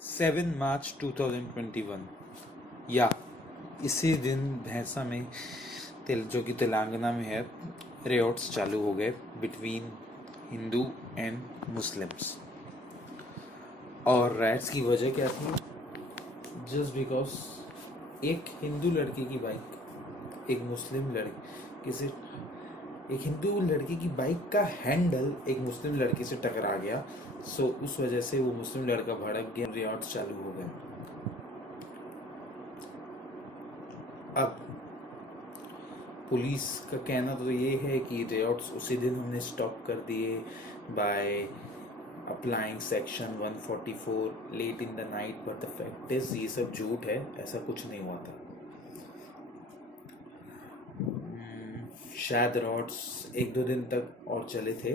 7 मार्च 2021 या इसी दिन भैंसा में जो कि तेलंगाना में है, रेट्स चालू हो गए बिटवीन हिंदू एंड मुस्लिम्स। और राइट्स की वजह क्या थी? जस्ट बिकॉज एक हिंदू लड़के की बाइक एक मुस्लिम लड़के से एक हिंदू लड़के की बाइक का हैंडल एक मुस्लिम लड़के से टकरा गया। सो उस वजह से वो मुस्लिम लड़का भड़क गया, रियॉट्स चालू हो गए। अब पुलिस का कहना तो ये है कि रियॉट्स उसी दिन हमने स्टॉप कर दिए by applying section 144 late in the night, but the fact is ये सब झूठ है, ऐसा कुछ नहीं हुआ था। शायद रॉड्स 1-2 दिन तक और चले थे,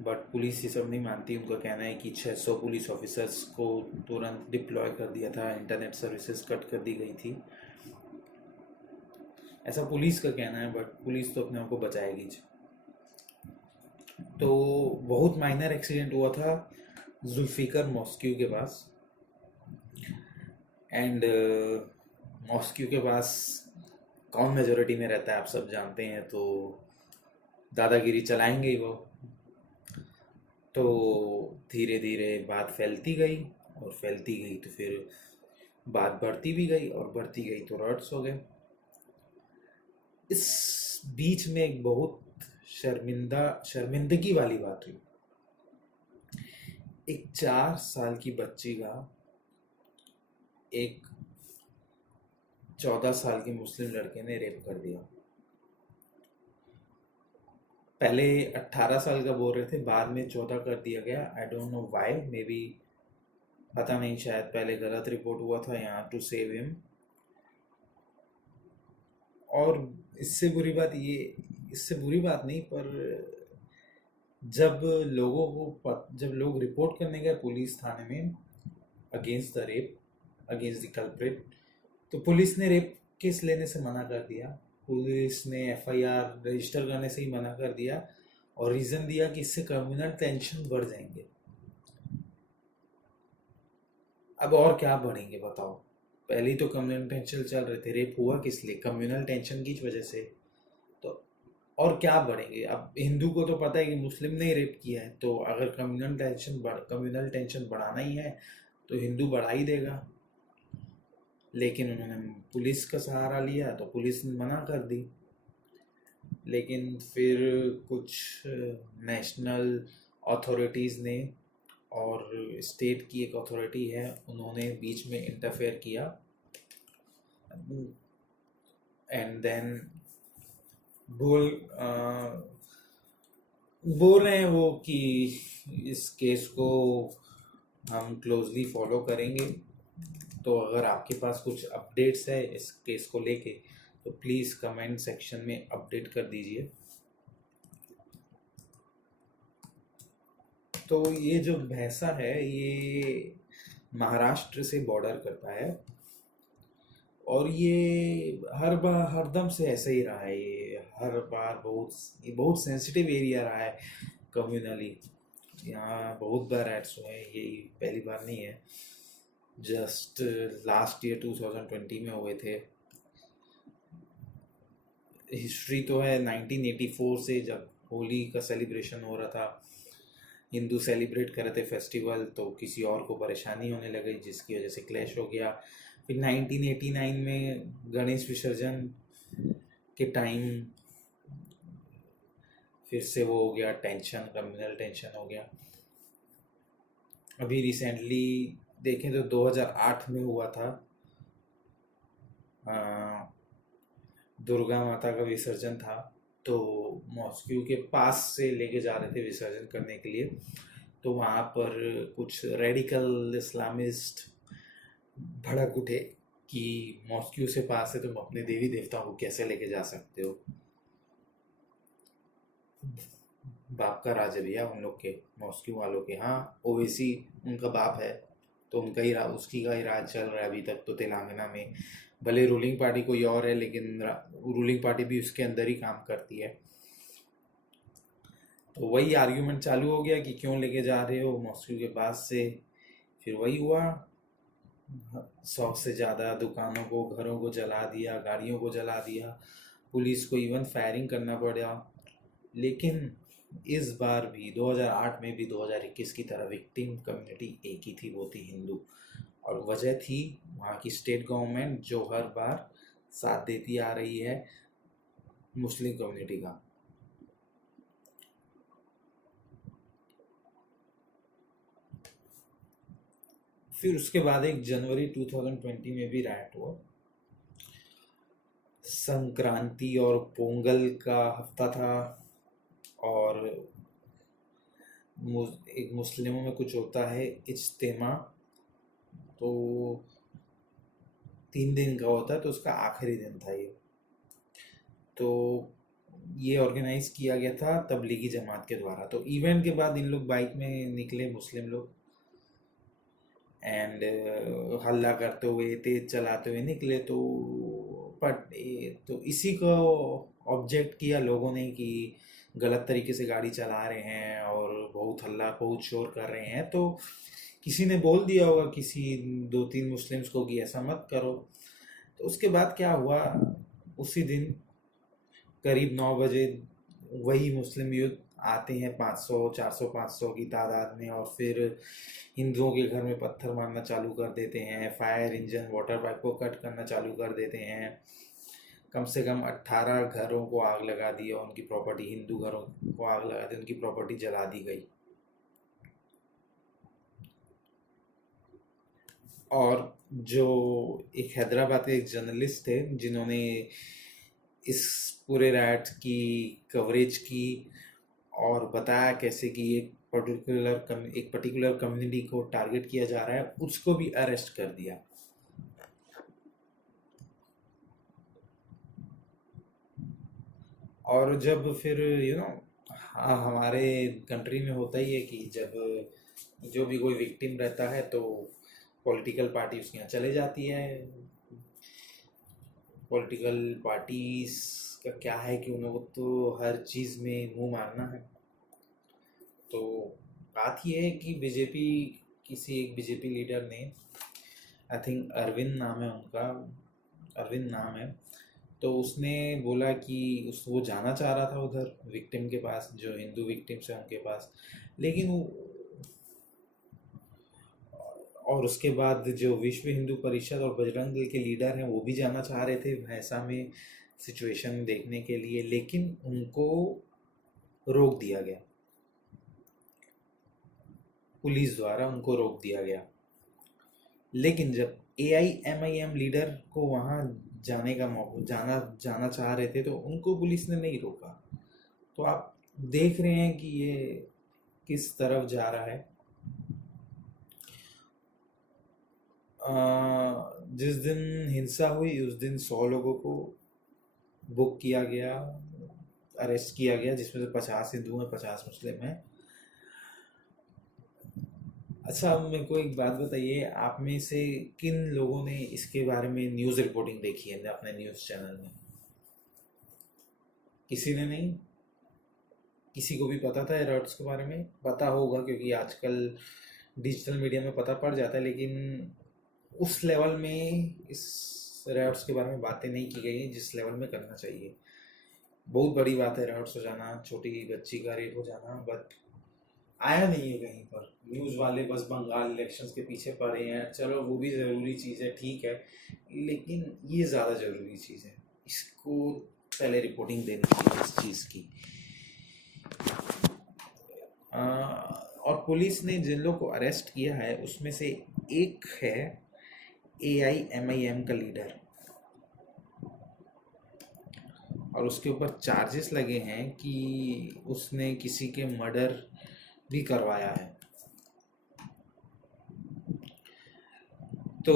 बट पुलिस ये सब नहीं मानती। उनका कहना है कि 600 पुलिस ऑफिसर्स को तुरंत डिप्लॉय कर दिया था, इंटरनेट सर्विसेज कट कर दी गई थी, ऐसा पुलिस का कहना है। बट पुलिस तो अपने आप को बचाएगी। तो बहुत माइनर एक्सीडेंट हुआ था जुल्फिकर मॉस्क्यू के पास, एंड मॉस्क्यू के पास कौन मेजोरिटी में रहता है आप सब जानते हैं, तो दादागिरी चलाएंगे ही वो। तो धीरे धीरे बात फैलती गई और फैलती गई तो फिर बात बढ़ती भी गई और बढ़ती गई तो रॉड्स हो गए। इस बीच में एक बहुत शर्मिंदगी वाली बात हुई। एक 4 साल की बच्ची का एक 14 साल के मुस्लिम लड़के ने रेप कर दिया। पहले 18 साल का बोल रहे थे, बाद में 14 कर दिया गया। I don't know why, may be पता नहीं, शायद पहले गलत रिपोर्ट हुआ था यहाँ टू सेव हिम। और इससे बुरी बात नहीं, पर जब लोग रिपोर्ट करने गए पुलिस थाने में against the rape, against the culprit, तो पुलिस ने रेप केस लेने से मना कर दिया। पुलिस ने एफआईआर रजिस्टर करने से ही मना कर दिया और रीज़न दिया कि इससे कम्युनल टेंशन बढ़ जाएंगे। अब और क्या बढ़ेंगे बताओ? पहले ही तो कम्युनल टेंशन चल रहे थे, रेप हुआ किस लिए? कम्युनल टेंशन की वजह से। तो और क्या बढ़ेंगे? अब हिंदू को तो पता है कि मुस्लिम ने रेप किया है, तो अगर कम्युनल टेंशन बढ़ाना ही है तो हिंदू बढ़ा ही देगा। लेकिन उन्होंने पुलिस का सहारा लिया तो पुलिस ने मना कर दी। लेकिन फिर कुछ नेशनल अथॉरिटीज़ ने और स्टेट की एक अथॉरिटी है, उन्होंने बीच में इंटरफेयर किया, एंड देन बोल रहे हैं वो कि इस केस को हम क्लोजली फॉलो करेंगे। तो अगर आपके पास कुछ अपडेट्स है इस केस को लेके तो प्लीज़ कमेंट सेक्शन में अपडेट कर दीजिए। तो ये जो भैंसा है ये महाराष्ट्र से बॉर्डर करता है और ये हरदम से ऐसा ही रहा है। ये हर बार बहुत सेंसिटिव एरिया रहा है कम्युनली। यहाँ बहुत बार एड्स हुए हैं, ये पहली बार नहीं है। जस्ट लास्ट ईयर 2020 में हुए थे। हिस्ट्री तो है 1984 से, जब होली का सेलिब्रेशन हो रहा था, हिंदू सेलिब्रेट कर रहे थे फेस्टिवल, तो किसी और को परेशानी होने लगी जिसकी वजह से क्लैश हो गया। फिर 1989 में गणेश विसर्जन के टाइम फिर से वो हो गया टेंशन, कम्युनल टेंशन हो गया। अभी रिसेंटली देखें तो 2008 में हुआ था, दुर्गा माता का विसर्जन था। तो मॉस्क्यू के पास से लेके जा रहे थे विसर्जन करने के लिए, तो वहाँ पर कुछ रेडिकल इस्लामिस्ट भड़क उठे कि मॉस्क्यू से पास है, तुम अपने देवी देवताओं को कैसे लेके जा सकते हो? बाप का राज है भैया उन लोग के, मॉस्क्यू वालों के। हाँ, ओवैसी उनका बाप है, तो उसकी का ही राज चल रहा है अभी तक तो तेलंगाना में। भले रूलिंग पार्टी कोई और है, लेकिन रूलिंग पार्टी भी उसके अंदर ही काम करती है। तो वही आर्ग्यूमेंट चालू हो गया कि क्यों लेके जा रहे हो मॉस्क्यू के पास से। फिर वही हुआ, 100 से ज़्यादा दुकानों को, घरों को जला दिया, गाड़ियों को जला दिया, पुलिस को इवन फायरिंग करना पड़ा। लेकिन इस बार भी 2008 में भी 2021 की तरह विक्टिम कम्युनिटी एक ही थी, वो थी हिंदू। और वजह थी वहाँ की स्टेट गवर्नमेंट जो हर बार साथ देती आ रही है मुस्लिम कम्युनिटी का। फिर उसके बाद एक जनवरी 2020 में भी राइट हुआ। संक्रांति और पोंगल का हफ्ता था, और एक मुस्लिमों में कुछ होता है इज्तिमा, तो 3 दिन का होता है, तो उसका आखिरी दिन था ये। तो ये ऑर्गेनाइज किया गया था तबलीगी जमात के द्वारा। तो इवेंट के बाद इन लोग बाइक में निकले, मुस्लिम लोग, एंड हल्ला करते हुए, तेज चलाते हुए निकले। तो तो इसी को ऑब्जेक्ट किया लोगों ने कि गलत तरीके से गाड़ी चला रहे हैं और बहुत हल्ला, बहुत शोर कर रहे हैं। तो किसी ने बोल दिया होगा किसी 2-3 मुस्लिम्स को कि ऐसा मत करो। तो उसके बाद क्या हुआ, उसी दिन करीब 9 बजे वही मुस्लिम यूथ आते हैं 500, 400, 500 की तादाद में, और फिर हिंदुओं के घर में पत्थर मारना चालू कर देते हैं, फायर इंजन, वाटर पाइप को कट करना चालू कर देते हैं। कम से कम 18 घरों को आग लगा दी, और उनकी प्रॉपर्टी, हिंदू घरों को आग लगा दी, उनकी प्रॉपर्टी जला दी गई। और जो एक हैदराबाद के एक जर्नलिस्ट थे जिन्होंने इस पूरे राइट की कवरेज की और बताया कैसे कि एक पर्टिकुलर कम्युनिटी को टारगेट किया जा रहा है, उसको भी अरेस्ट कर दिया। और जब फिर हाँ, हमारे कंट्री में होता ही है कि जब जो भी कोई विक्टिम रहता है तो पॉलिटिकल पार्टी उसके यहाँ चले जाती है। पॉलिटिकल पार्टीज का क्या है कि उनको तो हर चीज़ में मुंह मारना है। तो बात ये है कि बीजेपी, किसी एक बीजेपी लीडर ने, आई थिंक अरविंद नाम है उनका, अरविंद नाम है, तो उसने बोला कि वो जाना चाह रहा था उधर विक्टिम के पास, जो हिंदू विक्टिम्स हैं उनके पास। लेकिन और उसके बाद जो विश्व हिंदू परिषद और बजरंग दल के लीडर हैं वो भी जाना चाह रहे थे भैंसा में सिचुएशन देखने के लिए, लेकिन उनको रोक दिया गया, पुलिस द्वारा उनको रोक दिया गया। लेकिन जब AIMIM लीडर को वहाँ जाने का मौका, जाना चाह रहे थे, तो उनको पुलिस ने नहीं रोका। तो आप देख रहे हैं कि ये किस तरफ जा रहा है। जिस दिन हिंसा हुई उस दिन 100 लोगों को बुक किया गया, अरेस्ट किया गया, जिसमें से 50 हिंदू हैं, 50 मुस्लिम हैं। अच्छा, अब मेरे को एक बात बताइए, आप में से किन लोगों ने इसके बारे में न्यूज़ रिपोर्टिंग देखी है अपने न्यूज़ चैनल में? किसी ने नहीं? किसी को भी पता था एरर्स के बारे में? पता होगा क्योंकि आजकल डिजिटल मीडिया में पता पड़ जाता है, लेकिन उस लेवल में इस एरर्स के बारे में बातें नहीं की गई हैं जिस लेवल में करना चाहिए। बहुत बड़ी बात है एरर्स हो जाना, छोटी बच्ची का रेप हो जाना, बट आया नहीं है कहीं पर। न्यूज़ वाले बस बंगाल इलेक्शंस के पीछे पड़े हैं। चलो वो भी ज़रूरी चीज़ है, ठीक है, लेकिन ये ज़्यादा ज़रूरी चीज़ है, इसको पहले रिपोर्टिंग देनी चाहिए इस चीज़ की। और पुलिस ने जिन लोग को अरेस्ट किया है उसमें से एक है AIMIM का लीडर, और उसके ऊपर चार्जेस लगे हैं कि उसने किसी के मर्डर भी करवाया है। तो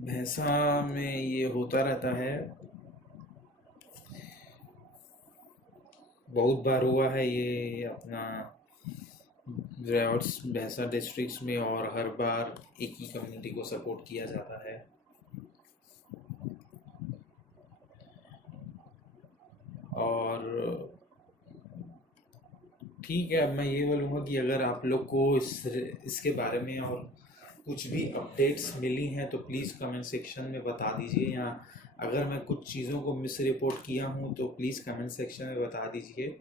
भैंसा में ये होता रहता है, बहुत बार हुआ है ये अपना रायट्स भैंसा डिस्ट्रिक्ट्स में, और हर बार एक ही कम्युनिटी को सपोर्ट किया जाता है। और ठीक है, अब मैं ये बोलूँगा कि अगर आप लोग को इसके बारे में और कुछ भी अपडेट्स मिली हैं तो प्लीज़ कमेंट सेक्शन में बता दीजिए, या अगर मैं कुछ चीज़ों को मिस रिपोर्ट किया हूँ तो प्लीज़ कमेंट सेक्शन में बता दीजिए।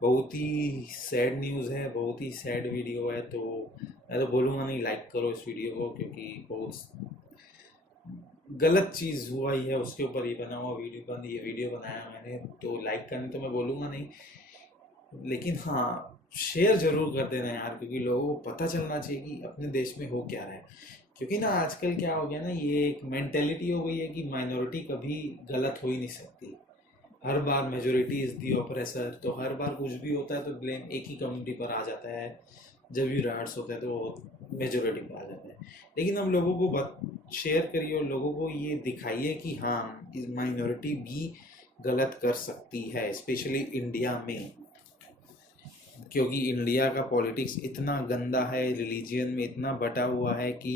बहुत ही सैड न्यूज़ है, बहुत ही सैड वीडियो है, तो मैं तो बोलूँगा नहीं लाइक करो इस वीडियो को, क्योंकि बहुत गलत चीज़ हुआ ही है, उसके ऊपर ये बना हुआ ये वीडियो बनाया मैंने, तो लाइक करने तो मैं बोलूँगा नहीं, लेकिन हाँ शेयर जरूर कर देना यार, क्योंकि लोगों को पता चलना चाहिए कि अपने देश में हो क्या रहा है। क्योंकि ना आजकल क्या हो गया ना, ये एक मेंटेलिटी हो गई है कि माइनॉरिटी कभी गलत हो ही नहीं सकती। हर बार मेजोरिटी इज दी ऑपरेसर, तो हर बार कुछ भी होता है तो ब्लेम एक ही कम्युनिटी पर आ जाता है। जब भी राइट्स होते हैं तो मेजोरिटी पर आ जाता है। लेकिन हम लोगों को शेयर करिए और लोगों को ये दिखाइए कि हाँ इस माइनॉरिटी भी गलत कर सकती है, स्पेशली इंडिया में। क्योंकि इंडिया का पॉलिटिक्स इतना गंदा है, रिलीजियन में इतना बटा हुआ है कि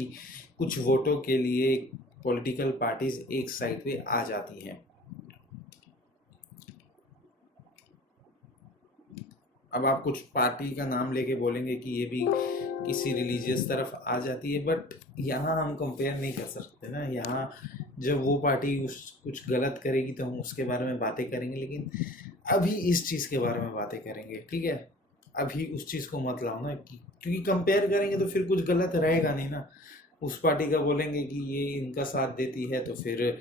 कुछ वोटों के लिए पॉलिटिकल पार्टीज एक साइड पे आ जाती हैं। अब आप कुछ पार्टी का नाम लेके बोलेंगे कि ये भी किसी रिलीजियस तरफ आ जाती है, बट यहाँ हम कंपेयर नहीं कर सकते ना। यहाँ जब वो पार्टी कुछ गलत करेगी तो हम उसके बारे में बातें करेंगे, लेकिन अभी इस चीज़ के बारे में बातें करेंगे, ठीक है। अभी उस चीज़ को मत लाओ ना, क्योंकि कंपेयर करेंगे तो फिर कुछ गलत रहेगा नहीं ना। उस पार्टी का बोलेंगे कि ये इनका साथ देती है, तो फिर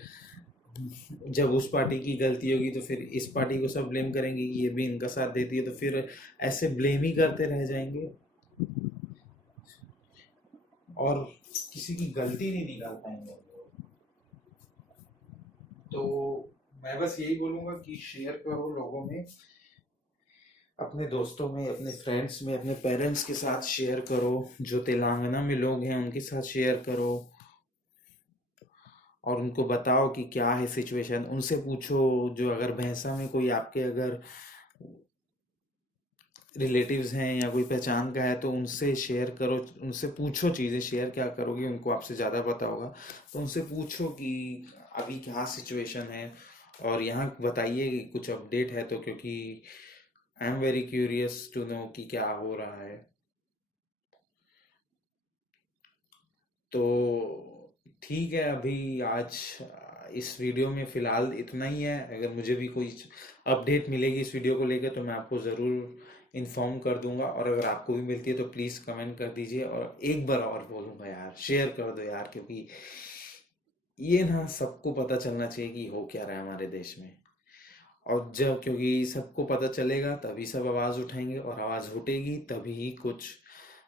जब उस पार्टी की गलती होगी तो फिर इस पार्टी को सब ब्लेम करेंगे कि ये भी इनका साथ देती है, तो फिर ऐसे ब्लेम ही करते रह जाएंगे और किसी की गलती नहीं निकाल पाएंगे हम लोग। तो मैं बस यही बोलूँगा कि शेयर करो लोगों में, अपने दोस्तों में, अपने फ्रेंड्स में, अपने पेरेंट्स के साथ शेयर करो, जो तेलंगाना में लोग हैं उनके साथ शेयर करो, और उनको बताओ कि क्या है सिचुएशन। उनसे पूछो, जो अगर भैंसा में कोई आपके अगर रिलेटिव्स हैं या कोई पहचान का है तो उनसे शेयर करो, उनसे पूछो चीज़ें। शेयर क्या करोगे, उनको आपसे ज़्यादा पता होगा, तो उनसे पूछो कि अभी क्या सिचुएशन है, और यहाँ बताइए कि कुछ अपडेट है तो, क्योंकि I am very curious to know कि क्या हो रहा है। तो ठीक है, अभी आज इस वीडियो में फ़िलहाल इतना ही है। अगर मुझे भी कोई अपडेट मिलेगी इस वीडियो को लेकर तो मैं आपको ज़रूर इन्फॉर्म कर दूंगा, और अगर आपको भी मिलती है तो प्लीज़ कमेंट कर दीजिए। और एक बार और बोलूँगा यार, शेयर कर दो यार, क्योंकि ये ना सबको पता चलना चाहिए कि हो क्या रहा है हमारे देश में। और जब क्योंकि सबको पता चलेगा तभी सब आवाज़ उठाएंगे, और आवाज़ उठेगी तभी कुछ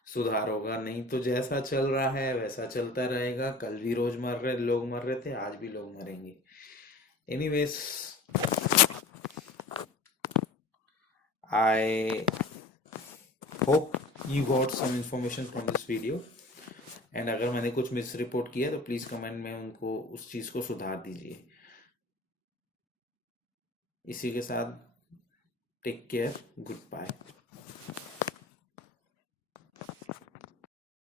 सुधार होगा। नहीं तो जैसा चल रहा है वैसा चलता रहेगा। कल भी लोग मर रहे थे, आज भी लोग मरेंगे। Anyways, I hope you got some information from this video, and अगर मैंने कुछ मिस रिपोर्ट किया तो प्लीज़ कमेंट में उनको उस चीज़ को सुधार दीजिए। इसी के साथ टेक केयर, गुड बाय।